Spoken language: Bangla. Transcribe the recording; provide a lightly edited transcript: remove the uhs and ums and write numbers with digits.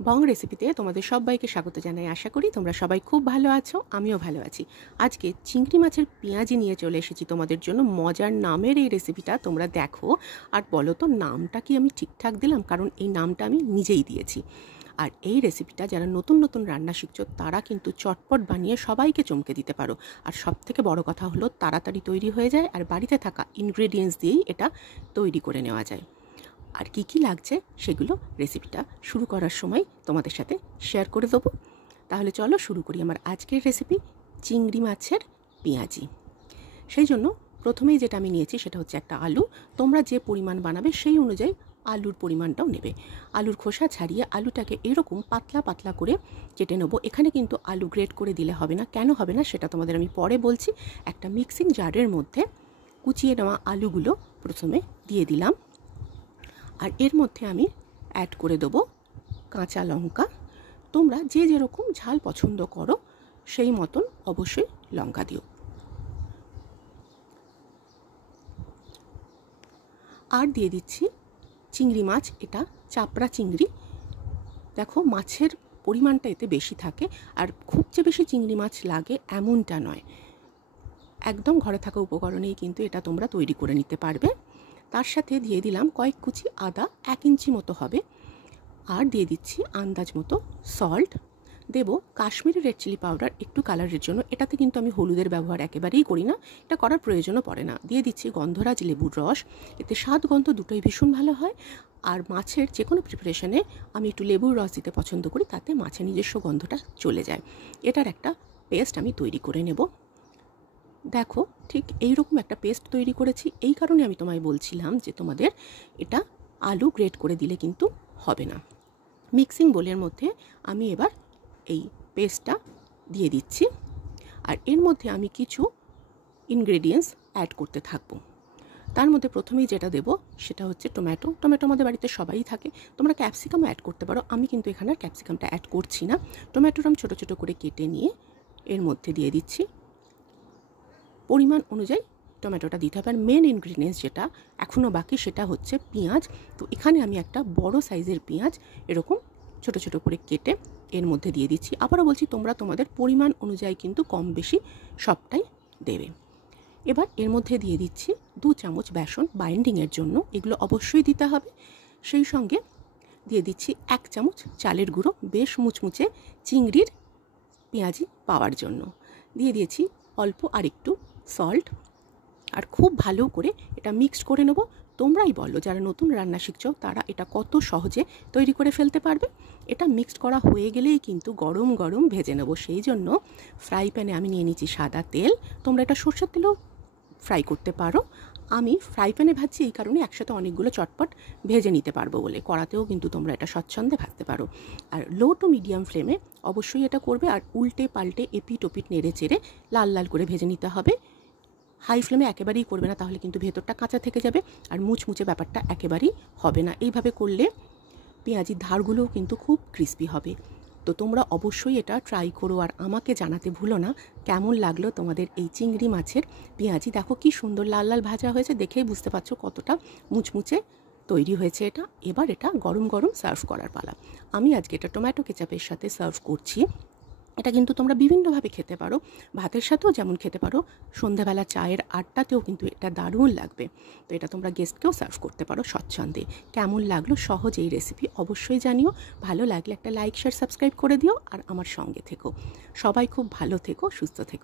বং রেসিপিতে তোমাদের সবাইকে স্বাগত জানাই। আশা করি তোমরা সবাই খুব ভালো আছো, আমিও ভালো আছি। আজকে চিংড়ি মাছের পেঁয়াজি নিয়ে চলে এসেছি তোমাদের জন্য। মজার নামের এই রেসিপিটা তোমরা দেখো আর বলো তো নামটা কি আমি ঠিকঠাক দিলাম, কারণ এই নামটা আমি নিজেই দিয়েছি। আর এই রেসিপিটা যারা নতুন নতুন রান্না শিখছো তারা কিন্তু চটপট বানিয়ে সবাইকে চমকে দিতে পারো। আর সবথেকে বড় কথা হলো তাড়াতাড়ি তৈরি হয়ে যায়, আর বাড়িতে থাকা ইনগ্রেডিয়েন্টস দিয়েই এটা তৈরি করে নেওয়া যায়। আর কি কি লাগছে সেগুলো রেসিপিটা শুরু করার সময় তোমাদের সাথে শেয়ার করে দেবো। তাহলে চলো শুরু করি আমার আজকের রেসিপি, চিংড়ি মাছের পেঁয়াজি। সেই জন্য প্রথমেই যেটা আমি নিয়েছি সেটা হচ্ছে একটা আলু। তোমরা যে পরিমাণ বানাবে সেই অনুযায়ী আলুর পরিমাণটাও নেবে। আলুর খোসা ছাড়িয়ে আলুটাকে এরকম পাতলা পাতলা করে কেটে নেবো। এখানে কিন্তু আলু গ্রেট করে দিলে হবে না। কেন হবে না সেটা তোমাদের আমি পরে বলছি। একটা মিক্সিং জারের মধ্যে কুচিয়ে নেওয়া আলুগুলো প্রথমে দিয়ে দিলাম, আর এর মধ্যে আমি অ্যাড করে দেবো কাঁচা লঙ্কা। তোমরা যে যেরকম ঝাল পছন্দ করো সেই মতন অবশ্যই লঙ্কা দিও। আর দিয়ে দিচ্ছি চিংড়ি মাছ, এটা চাপড়া চিংড়ি। দেখো মাছের পরিমাণটা এতে বেশি থাকে, আর খুব যে বেশি চিংড়ি মাছ লাগে এমনটা নয়। একদম ঘরে থাকা উপকরণেই কিন্তু এটা তোমরা তৈরি করে নিতে পারবে। তার সাথে দিয়ে দিলাম কয়েক কুচি আদা, 1 ইঞ্চি মতো হবে। আর দিয়ে দিচ্ছি আন্দাজ মতো সল্ট। দেব কাশ্মীরি রেড চিলি পাউডার একটু কালারের জন্য। এটাতে কিন্তু আমি হলুদের ব্যবহার একেবারেই করি না, এটা করার প্রয়োজনও পড়ে না। দিয়ে দিচ্ছি গন্ধরাজ লেবুর রস, এতে স্বাদ গন্ধ দুটোই ভীষণ ভালো হয়। আর মাছের যে কোনো প্রিপারেশনে আমি একটু লেবুর রস দিতে পছন্দ করি, তাতে মাছের নিজস্ব গন্ধটা চলে যায়। এটার একটা পেস্ট আমি তৈরি করে নেব। দেখো ঠিক এইরকম একটা পেস্ট তৈরি করেছি। এই কারণে আমি তোমায় বলছিলাম যে তোমাদের এটা আলু গ্রেট করে দিলে কিন্তু হবে না। মিক্সিং বোলের মধ্যে আমি এবার এই পেস্টটা দিয়ে দিচ্ছি, আর এর মধ্যে আমি কিছু ইনগ্রেডিয়েন্টস অ্যাড করতে থাকবো। তার মধ্যে প্রথমেই যেটা দেব সেটা হচ্ছে টমেটো। টমেটো আমাদের বাড়িতে সবাই থাকে। তোমরা ক্যাপসিকামও অ্যাড করতে পারো, আমি কিন্তু এখানে ক্যাপসিকামটা অ্যাড করছি না। টমেটোটা আমি ছোটো ছোটো করে কেটে নিয়ে এর মধ্যে দিয়ে দিচ্ছি। পরিমাণ অনুযায়ী টমেটোটা দিতে হবে। আর মেন ইনগ্রিডিয়েন্টস যেটা এখনও বাকি সেটা হচ্ছে পেঁয়াজ। তো এখানে আমি একটা বড় সাইজের পেঁয়াজ এরকম ছোট ছোট করে কেটে এর মধ্যে দিয়ে দিচ্ছি। আবারও বলছি তোমরা তোমাদের পরিমাণ অনুযায়ী কিন্তু কম বেশি সবটাই দেবে। এবার এর মধ্যে দিয়ে দিচ্ছি 2 চামচ বেসন বাইন্ডিংয়ের জন্য, এগুলো অবশ্যই দিতে হবে। সেই সঙ্গে দিয়ে দিচ্ছি 1 চামচ চালের গুঁড়ো, বেশ মুচমুচে চিংড়ির পেঁয়াজি পাওয়ার জন্য। দিয়ে দিয়েছি অল্প আর একটু সল্ট, আর খুব ভালো করে এটা মিক্সড করে নেব। তোমরাই বলো যারা নতুন রান্না শিখছো তারা এটা কত সহজে তৈরি করে ফেলতে পারবে। এটা মিক্সড করা হয়ে গেলেই কিন্তু গরম গরম ভেজে নেব। সেই জন্য ফ্রাই প্যানে আমি নিয়ে নিচ্ছি সাদা তেল। তোমরা এটা সরষের তেলেও ফ্রাই করতে পারো। আমি ফ্রাই প্যানে ভাজছি এই কারণে একসাথে অনেকগুলো চটপট ভেজে নিতে পারবো বলে। কড়াতেও কিন্তু তোমরা এটা স্বচ্ছন্দে ভাজতে পারো। আর লো টু মিডিয়াম ফ্লেমে অবশ্যই এটা করবে, আর উল্টে পাল্টে এপিট ওপিট নেড়ে চেড়ে লাল লাল করে ভেজে নিতে হবে। হাই ফ্লেমে একেবারেই করবে না, তাহলে কিন্তু ভেতরটা কাঁচা থেকে যাবে আর মুচমুচে ব্যাপারটা একেবারেই হবে না। এইভাবে করলে পেঁয়াজির ধারগুলোও কিন্তু খুব ক্রিস্পি হবে। তো তোমরা অবশ্যই এটা ট্রাই করো, আর আমাকে জানাতে ভুলো না কেমন লাগলো তোমাদের এই চিংড়ি মাছের পেঁয়াজি। দেখো কি সুন্দর লাল লাল ভাজা হয়েছে, দেখেই বুঝতে পারছো কতটা মুচমুচে তৈরি হয়েছে এটা। এবার এটা গরম গরম সার্ভ করার পালা। আমি আজকে এটা টমেটো কেচাপের সাথে সার্ভ করছি। এটা কিন্তু তোমরা বিভিন্নভাবে খেতে পারো, ভাতের সাথেও যেমন খেতে পারো, সন্ধ্যাবেলা চায়ের আড্ডাতেও কিন্তু এটা দারুণ লাগবে। তো এটা তোমরা গেস্টকেও সার্ভ করতে পারো স্বচ্ছন্দে। কেমন লাগলো সহজ এই রেসিপি অবশ্যই জানিও। ভালো লাগলে একটা লাইক শেয়ার সাবস্ক্রাইব করে দিও, আর আমার সঙ্গে থেকো। সবাই খুব ভালো থেকো, সুস্থ থেকো।